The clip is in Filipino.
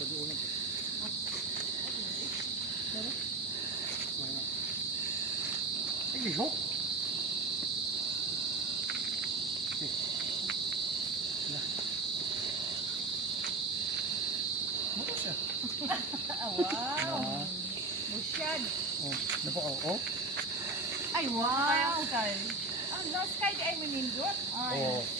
Sabi ulit. Ay, lihok. Ano siya? Wow! Busyad. Oh, dapat ako. Ay, wow! Ang last kay di ay manindot. Ay, Oh.